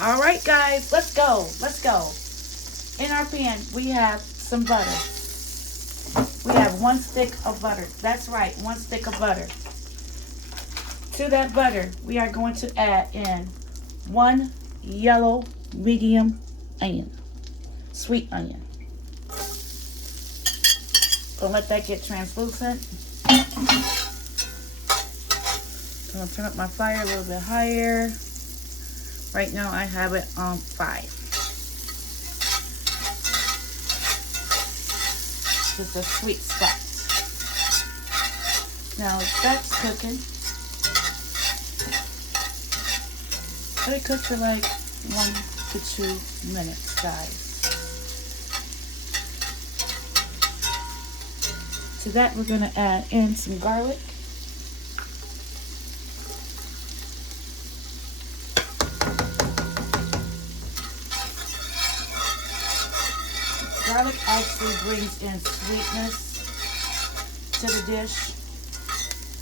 All right, guys, let's go. Let's go. In our pan, we have some butter. We have 1 stick of butter. That's right, 1 stick of butter. To that butter, we are going to add in 1 yellow medium onion, sweet onion. Gonna let that get translucent. I'm gonna turn up my fire a little bit higher. Right now I have it on 5. Just a sweet spot. Now that's cooking. Let it cook for like 1 to 2 minutes, guys. To that, we're going to add in some garlic. Garlic actually brings in sweetness to the dish.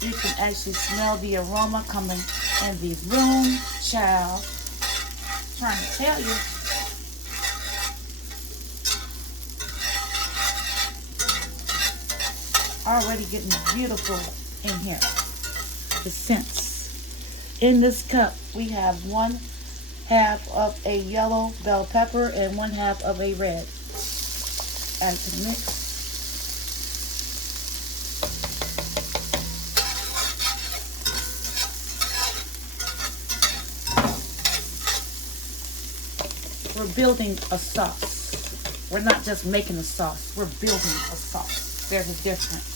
You can actually smell the aroma coming in the room, child. I'm trying to tell you. Already getting beautiful in here. The scents. In this cup, we have 1/2 of a yellow bell pepper and 1/2 of a red. Add to the mix. We're building a sauce. We're not just making a sauce. We're building a sauce. There's a difference.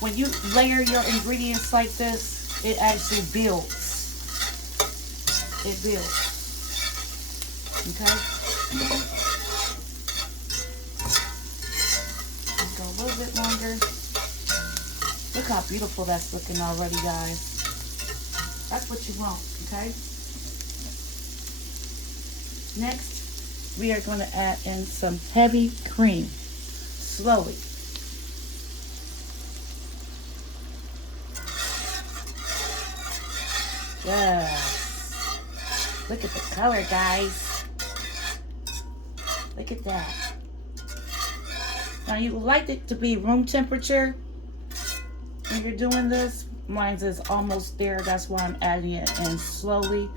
When you layer your ingredients like this, it actually builds. It builds. Okay? Let's go a little bit longer. Look how beautiful that's looking already, guys. That's what you want, okay? Next, we are going to add in some heavy cream. Slowly. Yes. Look at the color, guys. Look at that. Now, you would like it to be room temperature when you're doing this. Mine is almost there. That's why I'm adding it in slowly.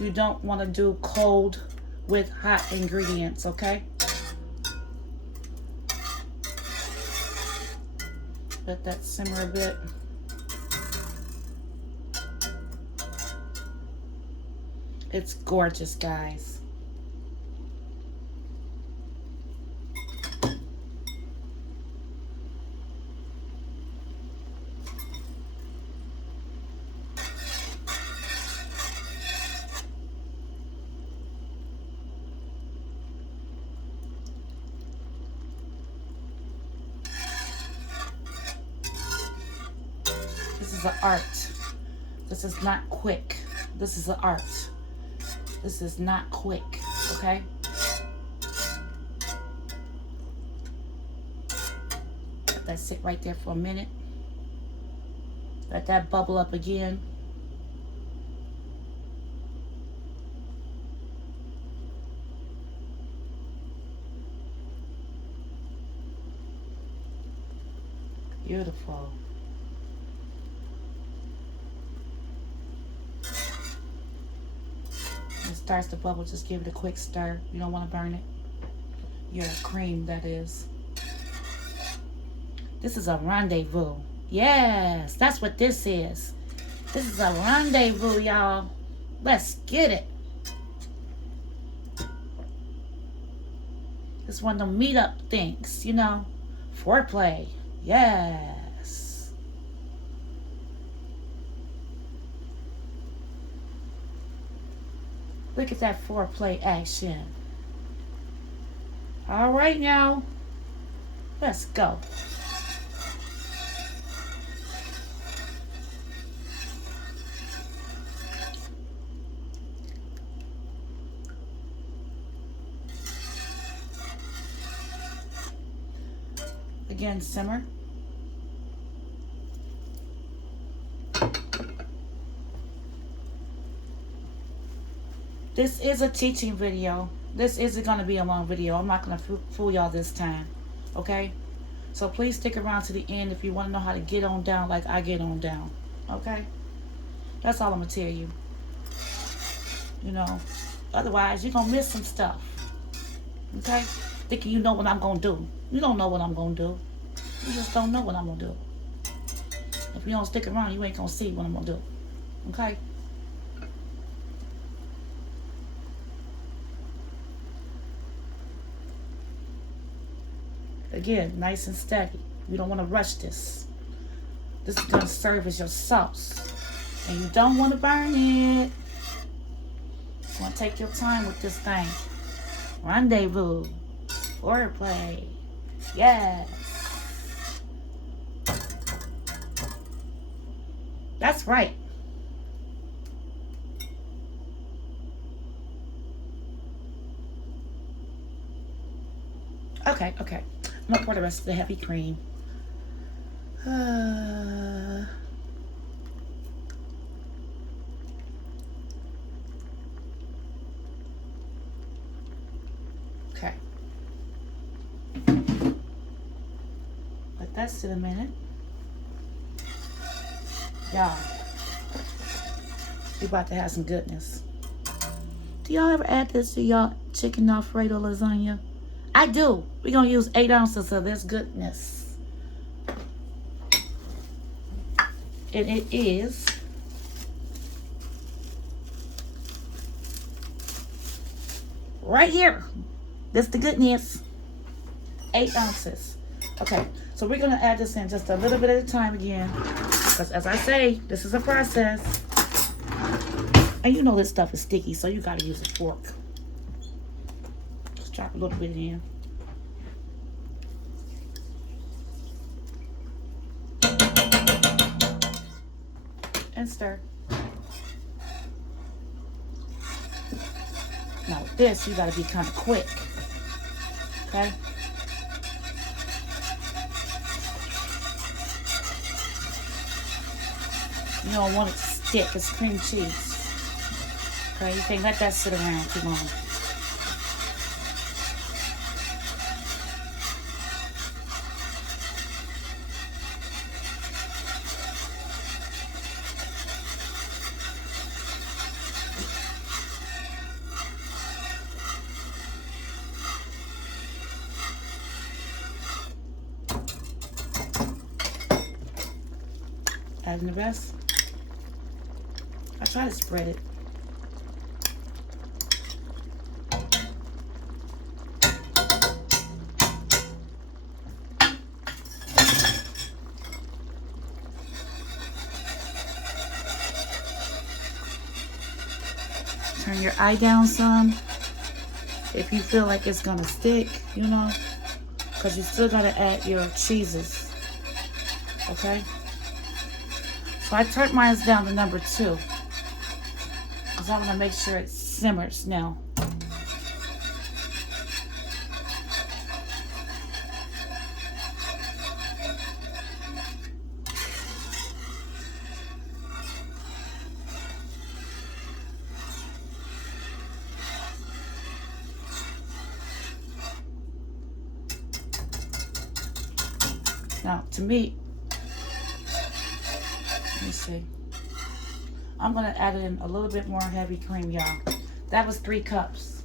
You don't want to do cold with hot ingredients, okay? Let that simmer a bit. It's gorgeous, guys. This is an art. This is not quick. This is an art. This is not quick, okay? Let that sit right there for a minute. Let that bubble up again. Beautiful. It starts to bubble, just give it a quick stir. You don't want to burn it. Your cream, that is. This is a rendezvous. Yes, that's what this is. This is a rendezvous, y'all. Let's get it. It's one of them meetup things, you know. Foreplay. Yes. Look at that foreplay action. All right, now. Let's go. Again, simmer. This is a teaching video. This isn't going to be a long video. I'm not going to fool y'all this time. Okay? So please stick around to the end if you want to know how to get on down like I get on down. Okay? That's all I'm going to tell you. You know, otherwise you're going to miss some stuff. Okay? Thinking you know what I'm going to do. You don't know what I'm going to do. You just don't know what I'm going to do. If you don't stick around, you ain't going to see what I'm going to do. Okay? Again, nice and steady. You don't want to rush this. This is going to serve as your sauce. And you don't want to burn it. You want to take your time with this thing. Rendezvous. Foreplay. Yes. That's right. Okay. I'm gonna pour the rest of the heavy cream. Okay. Let that sit a minute. Y'all, we about to have some goodness. Do y'all ever add this to y'all chicken Alfredo lasagna? I do. We're going to use 8 ounces of this goodness. And it is right here. This the goodness. 8 ounces. Okay, so we're going to add this in just a little bit at a time again. Because as I say, this is a process. And you know this stuff is sticky, so you got to use a fork. Just drop a little bit in. And stir. Now with this, you got to be kind of quick. Okay? You don't want it to stick. It's cream cheese. Okay, you can't let that sit around too long. Adding the rest. I try to spread it. Turn your eye down some if you feel like it's gonna stick, you know, because you still gotta add your cheeses. Okay? So I turned mine down to number 2 because I want to make sure it simmers now. Now, to me, let me see. I'm going to add in a little bit more heavy cream, y'all. That was 3 cups.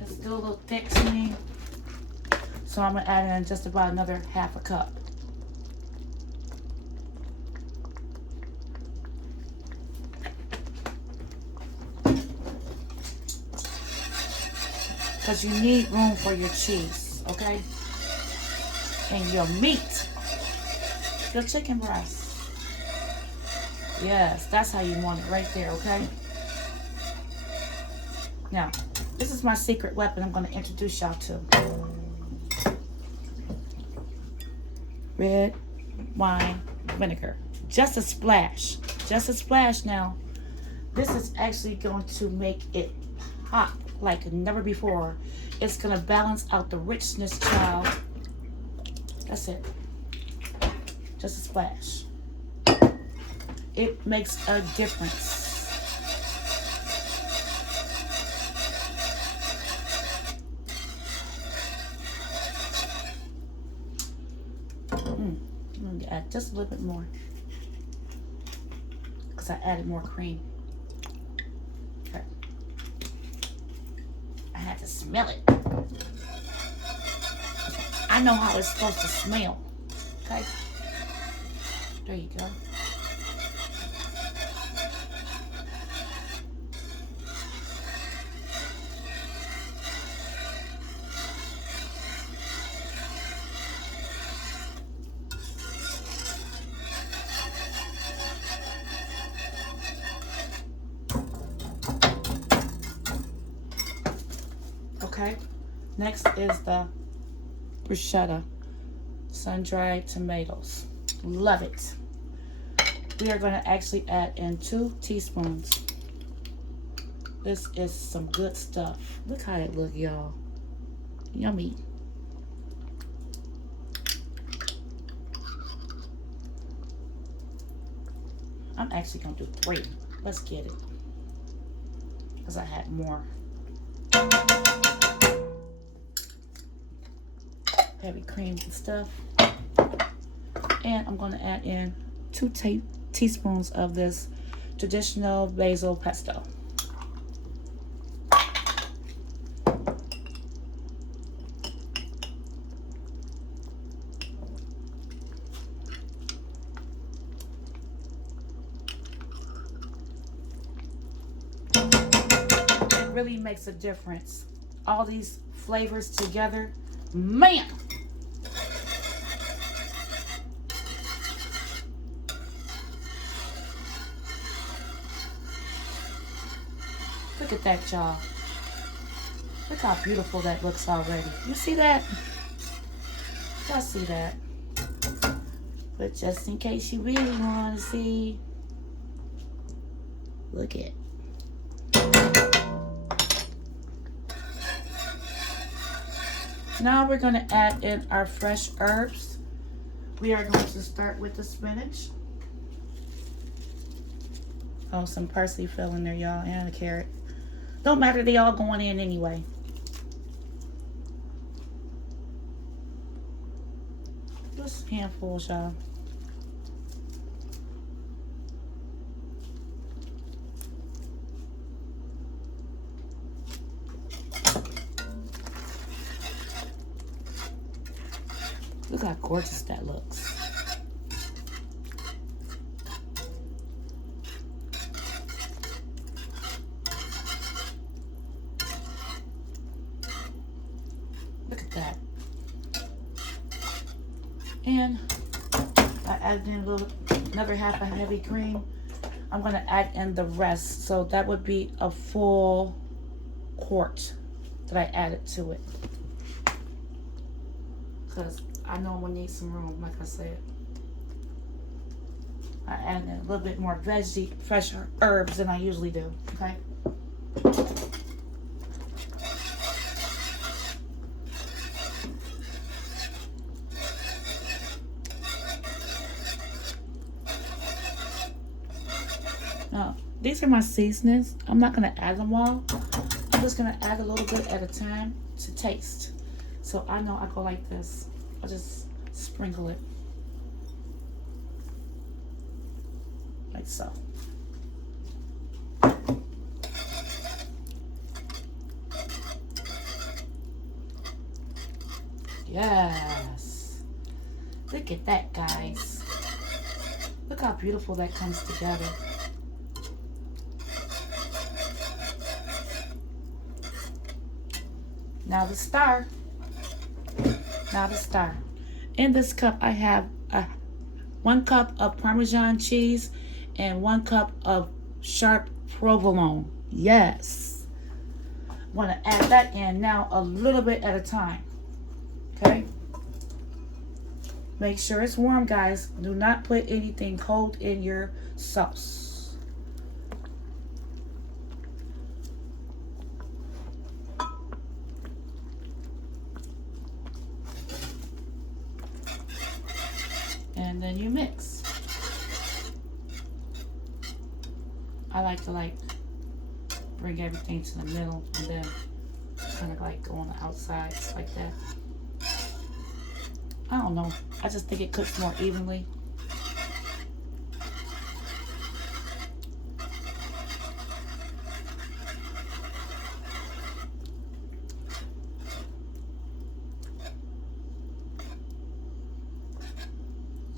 It's still a little thick to me. So I'm going to add in just about another half a cup. Because you need room for your cheese, okay? And your meat. Your chicken breast. Yes, that's how you want it right there, okay? Now, this is my secret weapon I'm going to introduce y'all to. Red wine vinegar. Just a splash. Just a splash now. This is actually going to make it pop like never before. It's going to balance out the richness, child. That's it. Just a splash. It makes a difference. Just a little bit more. Because I added more cream. Okay. I had to smell it. I know how it's supposed to smell. Okay. There you go. Okay. Next is the Bruschetta sun-dried tomatoes. Love it. We are going to actually add in 2 teaspoons. This is some good stuff. Look how it look, y'all. Yummy. I'm actually going to do 3. Let's get it. Because I had more. Heavy cream and stuff. And I'm going to add in 2 teaspoons of this traditional basil pesto. It really makes a difference. All these flavors together, man. Look at that, y'all. Look how beautiful that looks already. You see that? Y'all see that? But just in case you really want to see, look at. Now we're going to add in our fresh herbs. We are going to start with the spinach. Oh, some parsley fell in there, y'all, and a carrot. Don't matter, they all going in anyway. Just handfuls, y'all. Look how gorgeous that looks. Look at that. And I added in another half a heavy cream. I'm going to add in the rest. So that would be a full quart that I added to it. Because I know I'm going to need some room, like I said. I added in a little bit more fresh herbs than I usually do. Okay. Now, these are my seasonings. I'm not going to add them all. I'm just going to add a little bit at a time to taste. So I know I go like this. I'll just sprinkle it. Like so. Yes. Look at that, guys. Look how beautiful that comes together. Now the star. Now the star. In this cup, I have 1 cup of Parmesan cheese and 1 cup of sharp provolone. Yes. I'm going to add that in now a little bit at a time. Okay. Make sure it's warm, guys. Do not put anything cold in your sauce. And then you mix. I like to bring everything to the middle and then kind of go on the outsides like that. I don't know. I just think it cooks more evenly.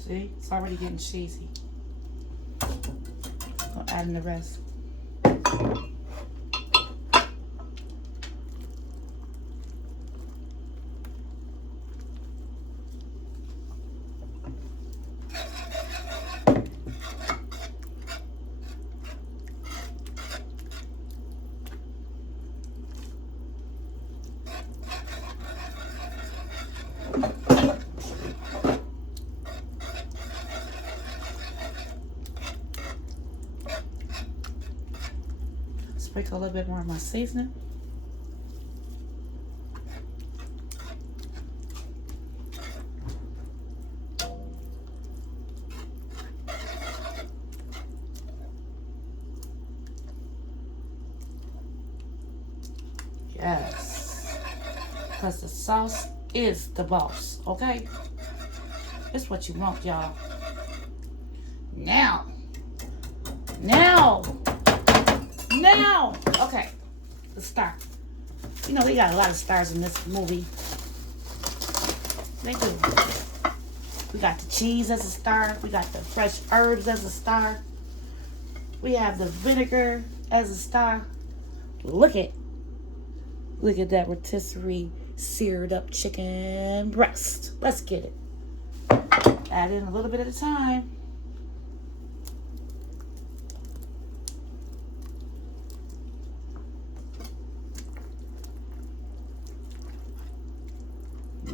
See, it's already getting cheesy. Gonna add in the rest. Sprinkle a little bit more of my seasoning. Yes. Because the sauce is the boss, okay? It's what you want, y'all. Now. Okay, the star. You know, we got a lot of stars in this movie. They do. We got the cheese as a star. We got the fresh herbs as a star. We have the vinegar as a star. Look at that rotisserie seared up chicken breast. Let's get it. Add in a little bit at a time.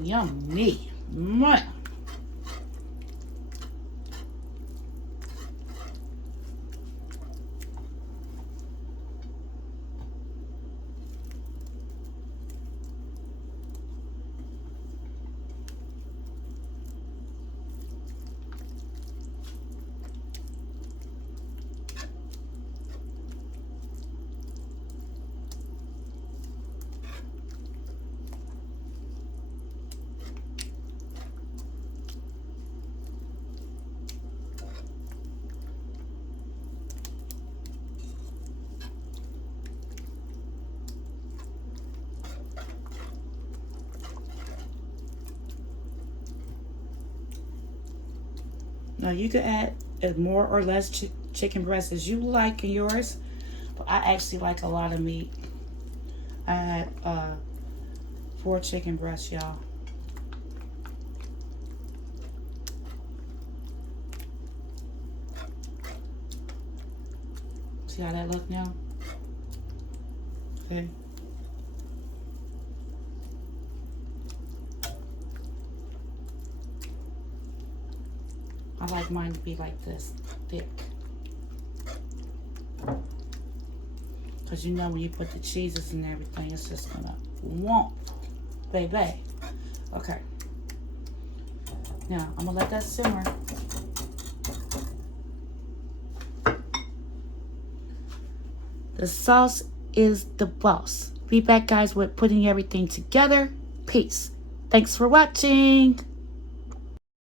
Yummy. Mwah. Now you can add as more or less chicken breast as you like in yours, but I actually like a lot of meat. I had 4 chicken breasts, y'all. See how that look now? Okay. I like mine to be like this, thick. Because you know when you put the cheeses and everything, it's just gonna whomp, baby. Okay. Now, I'm gonna let that simmer. The sauce is the boss. Be back, guys, with putting everything together. Peace. Thanks for watching.